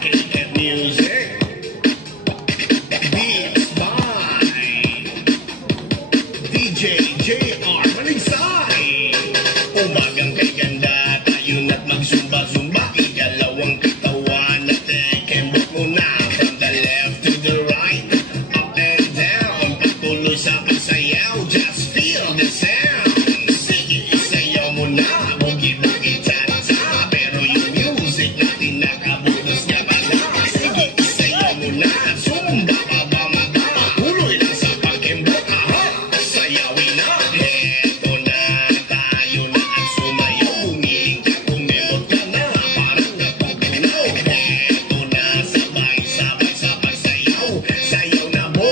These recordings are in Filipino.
K-F Music. Beats by DJ JR Maligsay. Umagang kay ganda, tayo na't magsumba-zumba. Igalawang katawan natin, kembot mo na. From the left to the right, up and down. Patuloy sa pagsayaw, just feel the sound. Sige, isayaw mo na, bugi-bugi cha-cha. Pero yung music natin nakabutos niya pala. Sige, isayaw mo na, zumba pa ba maba. Tuloy lang sa pagkembot, aha, sayawin na. Eto na, tayo na at sumayaw. Humiling ka, kumemot ka na, parang natutunaw. Eto na, sabay-sabay sa pagsayaw. Sayaw na mo,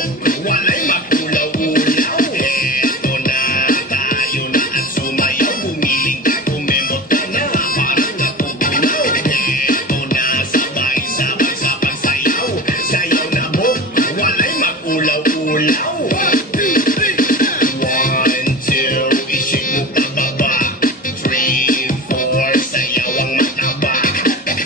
walay makulaw-ulaw. Eto na, tayo na at sumayaw. Humiling ka, kumemot ka na, parang natutunaw. Eto na, sabay-sabay sa pagsayaw. Sayaw na mo, walay makulaw-ulaw. 1, 2, ishik mo pababa. 3, 4, sayaw ang mataba.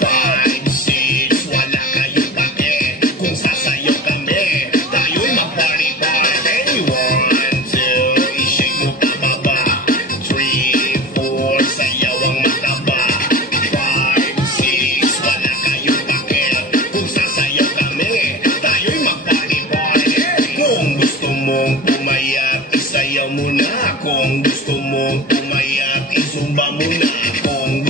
5, 6, wala kayong pake. Kung sasayaw kami, tayo'y mag-party-party. 1, 2, ishik mo pababa. 3, 4, sayaw ang mataba. 5, 6, wala kayong pake. Kung sasayaw kami, tayo'y mag-party-party. Kung gusto mong pumayat, isayaw mo na. Kung gusto mong pumayat, isumba mo na. Kung